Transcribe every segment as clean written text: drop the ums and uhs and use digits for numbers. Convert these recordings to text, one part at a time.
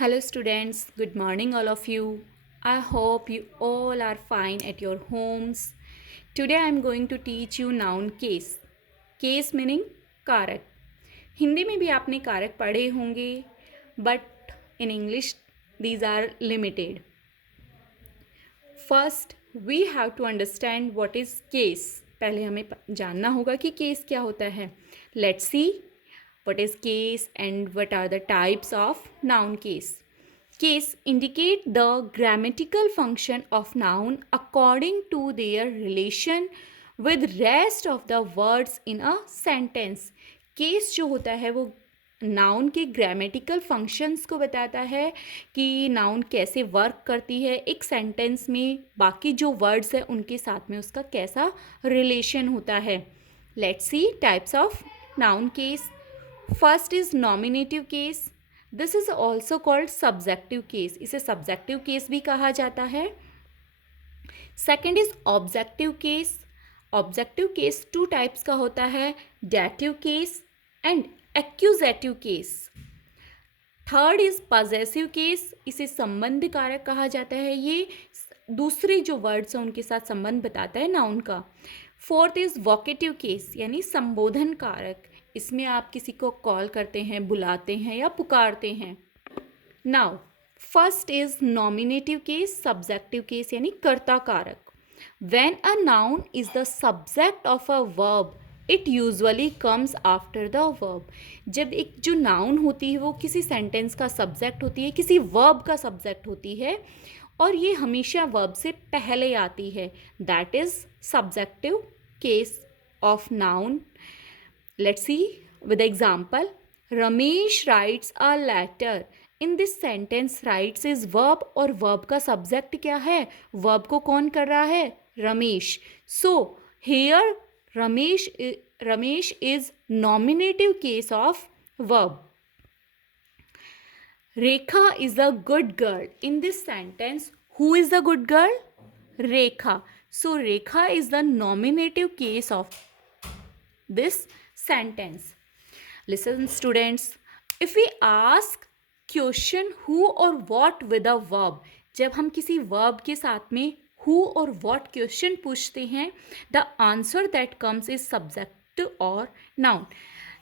Hello, students. Good morning, all of you. I hope you all are fine at your homes. Today, I am going to teach you noun case. Case meaning कारक. हिंदी में भी आपने कारक पढ़े होंगे, but in English, these are limited. First, we have to understand what is case. पहले हमें जानना होगा कि case क्या होता है. Let's see what is case and what are the types of noun case. Case indicate the grammatical function of noun according to their relation with rest of the words in a sentence. Case जो होता है वो noun के grammatical functions को बताता है कि noun कैसे वर्क करती है एक सेंटेंस में, बाकी जो वर्ड्स हैं उनके साथ में उसका कैसा रिलेशन होता है. Let's see types of noun case. First is nominative case. This is also called subjective case. इसे सब्जेक्टिव केस भी कहा जाता है. Second is objective case. Objective case two types का होता है, dative case and accusative case. Third is possessive case. इसे संबंध कारक कहा जाता है. ये दूसरे जो वर्ड्स हैं उनके साथ संबंध बताता है नाउन का. फोर्थ इज वोकेटिव केस यानी संबोधन कारक. इसमें आप किसी को कॉल करते हैं, बुलाते हैं या पुकारते हैं. Now first is nominative case, subjective case यानी कर्ता कारक. When a noun is the subject of a verb it usually comes after the verb. जब एक जो नाउन होती है वो किसी सेंटेंस का सब्जेक्ट होती है, किसी वर्ब का सब्जेक्ट होती है और ये हमेशा वर्ब से पहले आती है, that is subjective case of noun. Let's see with example. Ramesh writes a letter. In this sentence writes is verb और verb का subject क्या है? Verb को कौन कर रहा है? Ramesh. So here Ramesh is nominative case of verb. Rekha is a good girl. In this sentence who is the good girl? Rekha. So Rekha is the nominative case of this sentence. Listen students, if we ask question who or what with a verb, जब हम किसी verb के साथ में who और what question पूछते हैं, the answer that comes is subject or noun.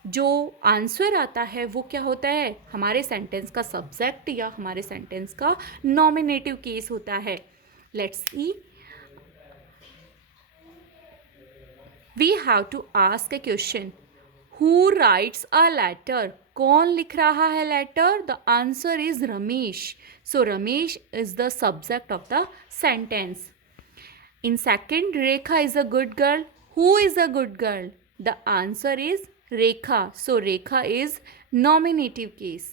जो आंसर आता है वो क्या होता है? हमारे सेंटेंस का सब्जेक्ट या हमारे सेंटेंस का नॉमिनेटिव केस होता है. Let's see. We have to ask a question. Who writes a letter? कौन लिख रहा है letter? The answer is Ramesh. So Ramesh is the subject of the sentence. In second, Rekha is a good girl. Who is a good girl? The answer is Rekha. So Rekha is nominative case.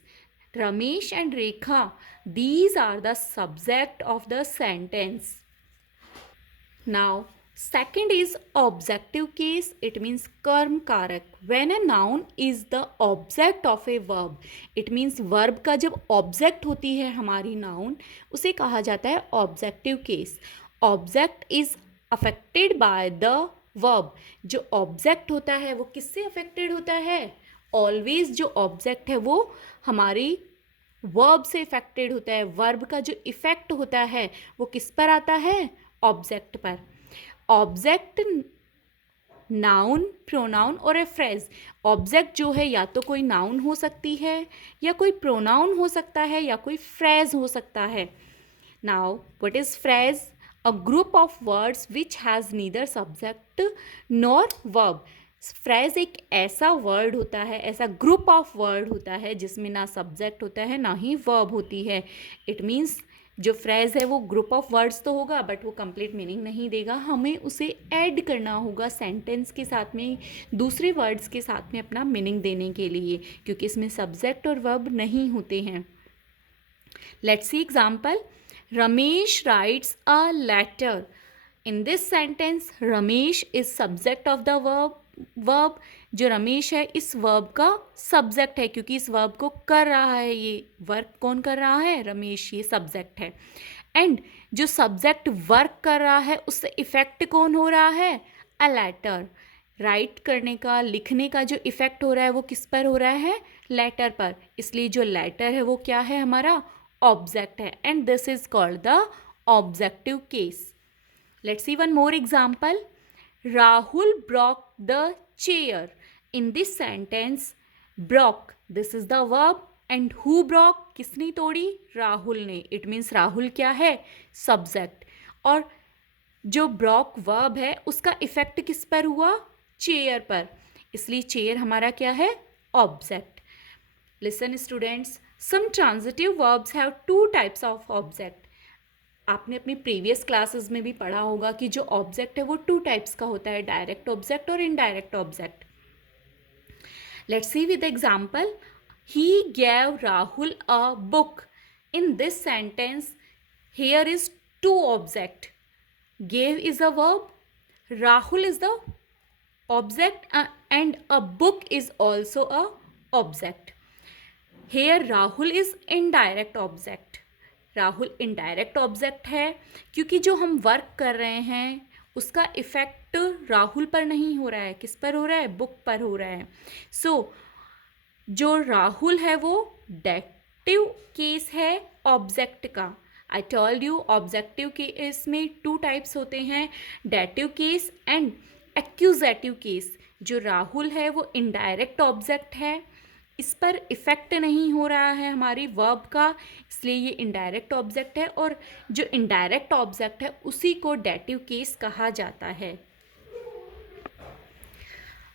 Ramesh and Rekha, these are the subject of the sentence. Now, second is objective case. It means कर्म कारक. When a noun is the object of a verb, it means verb का जब object होती है हमारी noun, उसे कहा जाता है objective case. Object is affected by the verb. जो object होता है वो किससे affected होता है? Always जो object है वो हमारी वर्ब से इफेक्टेड होता है. वर्ब का जो इफेक्ट होता है वो किस पर आता है? ऑब्जेक्ट पर. ऑब्जेक्ट नाउन, प्रोनाउन और ए फ्रेज. ऑब्जेक्ट जो है या तो कोई नाउन हो सकती है या कोई प्रोनाउन हो सकता है या कोई फ्रेज हो सकता है. Now what is phrase? A group of words which has neither subject nor verb. Phrase एक ऐसा वर्ड होता है, ऐसा ग्रुप ऑफ वर्ड होता है जिसमें ना सब्जेक्ट होता है ना ही वर्ब होती है. इट मीन्स जो फ्रेज है वो ग्रुप ऑफ वर्ड्स तो होगा बट वो कंप्लीट मीनिंग नहीं देगा. हमें उसे ऐड करना होगा सेंटेंस के साथ में, दूसरे वर्ड्स के साथ में अपना मीनिंग देने के लिए, क्योंकि इसमें सब्जेक्ट और वर्ब नहीं होते हैं. Let's see example. Ramesh writes a letter. In this sentence Ramesh is subject of the verb. जो रमेश है इस वर्ब का सब्जेक्ट है, क्योंकि इस वर्ब को कर रहा है, ये वर्क कौन कर रहा है? रमेश. ये सब्जेक्ट है. एंड जो सब्जेक्ट वर्क कर रहा है उससे इफेक्ट कौन हो रहा है? A letter. राइट करने का, लिखने का जो इफेक्ट हो रहा है वो किस पर हो रहा है? लेटर पर, इसलिए जो लेटर है वो क्या है, हमारा ऑब्जेक्ट है, and this is called the objective case. Let's see one more example. Rahul broke the chair. In this sentence, broke, this is the verb, and who broke, किसने तोड़ी, राहुल ने. It means राहुल क्या है, subject. और जो broke verb है उसका effect किस पर हुआ, चेयर पर, इसलिए चेयर हमारा क्या है, object. Listen students, some transitive verbs have two types of object. आपने अपनी प्रीवियस क्लासेस में भी पढ़ा होगा कि जो ऑब्जेक्ट है वो टू टाइप्स का होता है, डायरेक्ट ऑब्जेक्ट और indirect object. Let's see with example. He gave Rahul a book. In this sentence here is two object. Gave is a verb, Rahul is the object, and a book is also a object. Here Rahul is indirect object. Rahul indirect object है क्योंकि जो हम work कर रहे हैं उसका effect Rahul पर नहीं हो रहा है, किस पर हो रहा है, बुक पर हो रहा है. सो जो राहुल है वो डेटिव केस है ऑब्जेक्ट का. I told you objective case में टू टाइप्स होते हैं, dative case and accusative case. जो राहुल है वो इनडायरेक्ट ऑब्जेक्ट है, इस पर इफेक्ट नहीं हो रहा है हमारी वर्ब का, इसलिए ये इनडायरेक्ट ऑब्जेक्ट है, और जो इनडायरेक्ट ऑब्जेक्ट है उसी को डेटिव केस कहा जाता है.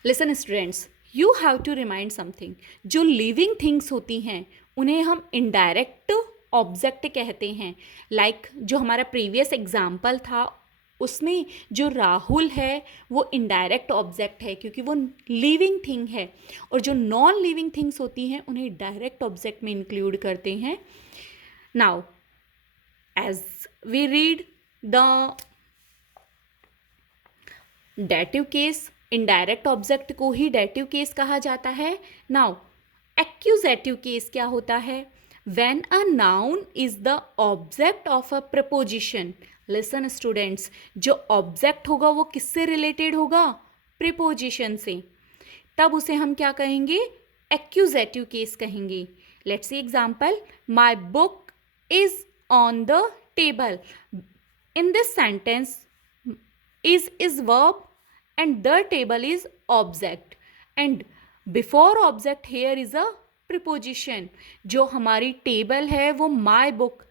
Listen students, you have to remind something. जो लिविंग थिंग्स होती हैं उन्हें हम इनडायरेक्ट ऑब्जेक्ट कहते हैं. लाइक जो हमारा प्रीवियस एग्जाम्पल था उसमें जो राहुल है वो इनडायरेक्ट ऑब्जेक्ट है क्योंकि वो लिविंग थिंग है, और जो नॉन लिविंग थिंग्स होती हैं उन्हें डायरेक्ट ऑब्जेक्ट में इंक्लूड करते हैं. Now as we read the dative case, indirect object को ही डेटिव केस कहा जाता है. नाउ एक्यूजेटिव केस क्या होता है, when a noun is the object of a preposition. Listen students, जो ऑब्जेक्ट होगा वो किससे रिलेटेड होगा, प्रीपोजिशन से, तब उसे हम क्या कहेंगे, एक्यूजेटिव केस कहेंगे. Let's see example. My book is on the table. In this sentence is verb and the table is object, and before object here is a preposition. जो हमारी टेबल है वो my book,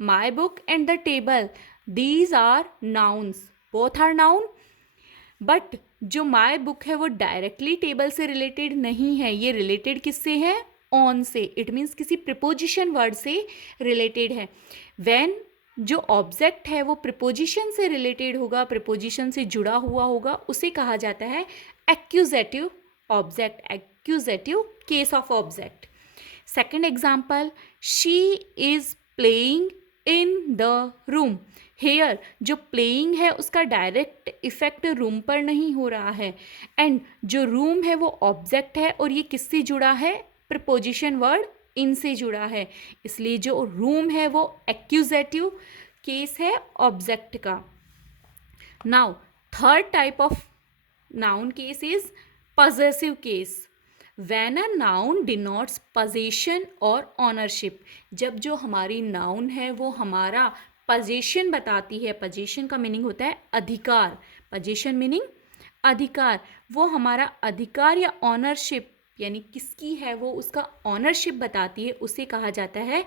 my book and the table, these are nouns, both are noun. But जो my book है वो directly table से related नहीं है, ये रिलेटेड किससे है, ऑन से. इट मीन्स किसी प्रिपोजिशन वर्ड से रिलेटेड है. व्हेन जो ऑब्जेक्ट है वो प्रिपोजिशन से रिलेटेड होगा, प्रिपोजिशन से जुड़ा हुआ होगा, उसे कहा जाता है accusative object, accusative case of object. Second example. She is playing in the room. Here जो प्लेइंग है उसका डायरेक्ट इफेक्ट रूम पर नहीं हो रहा है, एंड जो रूम है वो ऑब्जेक्ट है और ये किससे जुड़ा है, प्रिपोजिशन वर्ड इनसे जुड़ा है, इसलिए जो रूम है वो एक्यूजेटिव केस है ऑब्जेक्ट का. Now third type of noun case is possessive case. When a noun denotes position और ऑनरशिप. जब जो हमारी नाउन है वो हमारा पोजीशन बताती है, पोजीशन का मीनिंग होता है अधिकार, पोजीशन मीनिंग अधिकार, वो हमारा अधिकार या ऑनरशिप यानी किसकी है वो उसका ऑनरशिप बताती है, उसे कहा जाता है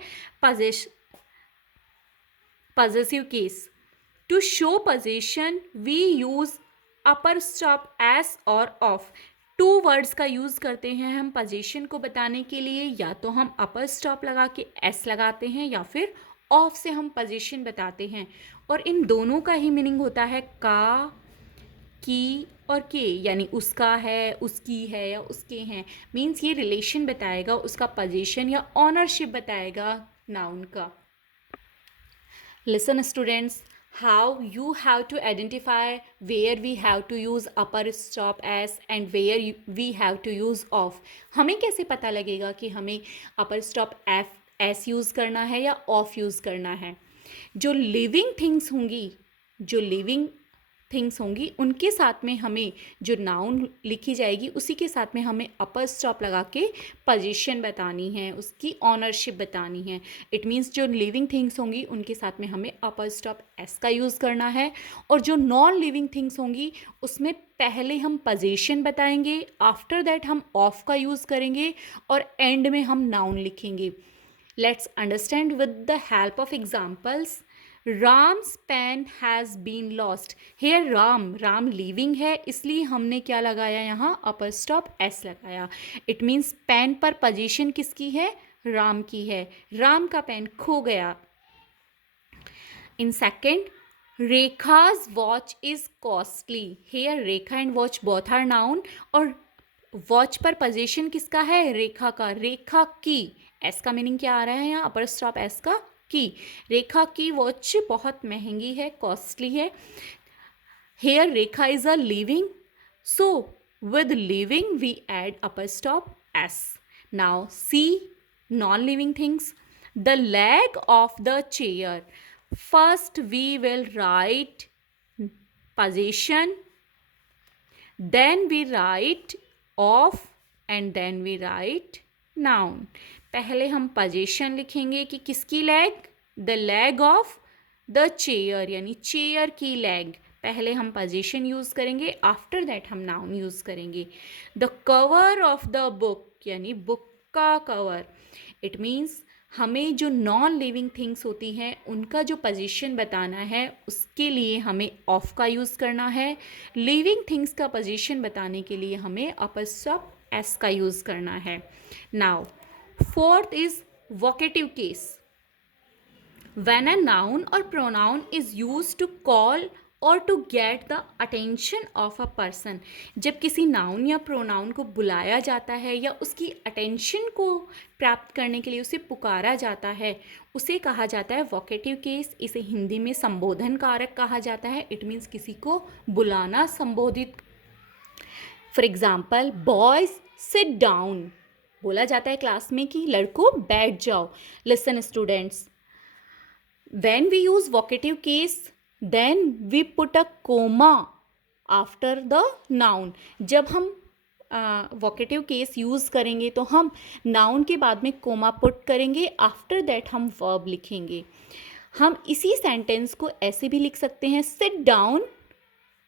possessive case. To show position we use apostrophe S और ऑफ. टू वर्ड्स का यूज़ करते हैं हम पोजीशन को बताने के लिए, या तो हम अपर स्टॉप लगा के एस लगाते हैं या फिर ऑफ से हम पोजीशन बताते हैं, और इन दोनों का ही मीनिंग होता है का, की और के, यानी उसका है, उसकी है या उसके हैं. मीन्स ये रिलेशन बताएगा, उसका पोजीशन या ऑनरशिप बताएगा नाउन का. Listen students, how you have to identify where we have to use upper stop s and where we have to use off. हमें कैसे पता लगेगा कि हमें upper stop s यूज़ करना है या off यूज़ करना है. जो लिविंग थिंग्स होंगी, जो लिविंग थिंग्स होंगी उनके साथ में हमें जो नाउन लिखी जाएगी उसी के साथ में हमें अपर स्टॉप लगा के पोजीशन बतानी है, उसकी ऑनरशिप बतानी है। इट मीन्स जो लिविंग थिंग्स होंगी उनके साथ में हमें अपर स्टॉप एस का यूज़ करना है, और जो नॉन लिविंग थिंग्स होंगी उसमें पहले हम पोजीशन बताएंगे, आफ्टर दैट हम ऑफ का यूज़ करेंगे और एंड में हम नाउन लिखेंगे। Let's understand with the help of examples. Ram's pen has been lost. Here Ram living है, इसलिए हमने क्या लगाया यहाँ, अपर स्टॉप एस लगाया। इट मीन्स पेन पर पोजीशन किसकी है, राम की है, राम का पेन खो गया। In second, Rekha's watch is costly. Here Rekha and watch both are noun, और वॉच पर पोजीशन किसका है, रेखा का, रेखा की। एस का मीनिंग क्या आ रहा है यहाँ, अपर स्टॉप एस का, की। रेखा की वॉच बहुत महंगी है, कॉस्टली है। Here Rekha is a living, so with living we add upper stop s. Now see non-living things. The leg of the chair. First we will write position, then we write of, and then we write noun. पहले हम position लिखेंगे कि किसकी leg, the leg of the chair, यानी chair की leg. पहले हम position use करेंगे, आफ्टर दैट हम नाउन यूज़ करेंगे। The cover of the book, यानी बुक का कवर। इट मीन्स हमें जो नॉन लिविंग थिंग्स होती हैं उनका जो पोजीशन बताना है उसके लिए हमें ऑफ का यूज़ करना है। लिविंग थिंग्स का पोजीशन बताने के लिए हमें अपर स्टॉप एस का यूज़ करना है। Now fourth is vocative case. When a noun or pronoun is used to call or to get the attention of a person, जब किसी नाउन या प्रोनाउन को बुलाया जाता है या उसकी अटेंशन को प्राप्त करने के लिए उसे पुकारा जाता है, उसे कहा जाता है वोकेटिव केस। इसे हिंदी में संबोधन कारक कहा जाता है। इट मीन्स किसी को बुलाना, संबोधित। For example, boys sit down, बोला जाता है क्लास में कि लड़कों बैठ जाओ। Listen students, when we use vocative case then we put a comma after the noun. जब हम वोकेटिव केस यूज़ करेंगे तो हम नाउन के बाद में कोमा पुट करेंगे, आफ्टर दैट हम वर्ब लिखेंगे। हम इसी सेंटेंस को ऐसे भी लिख सकते हैं, sit down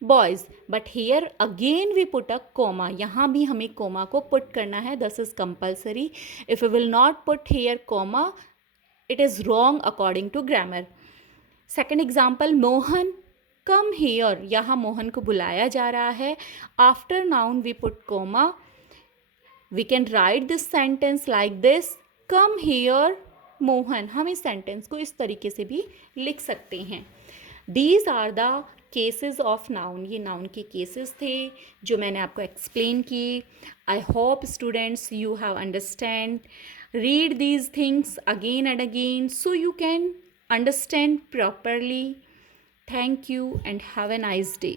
boys, but here again we put a comma. यहाँ भी हमें कोमा को पुट करना है, this is compulsory. If you will not put here comma, it is wrong according to grammar. Second example, Mohan come here, यहाँ मोहन को बुलाया जा रहा है। After noun we put comma. We can write this sentence like this, come here Mohan. हम इस sentence को इस तरीके से भी लिख सकते हैं। These are the cases of noun. ये नाउन के केसेस थे जो मैंने आपको एक्सप्लेन किए। I hope students you have understand. Read these things again and again so you can understand properly. Thank you and have a nice day.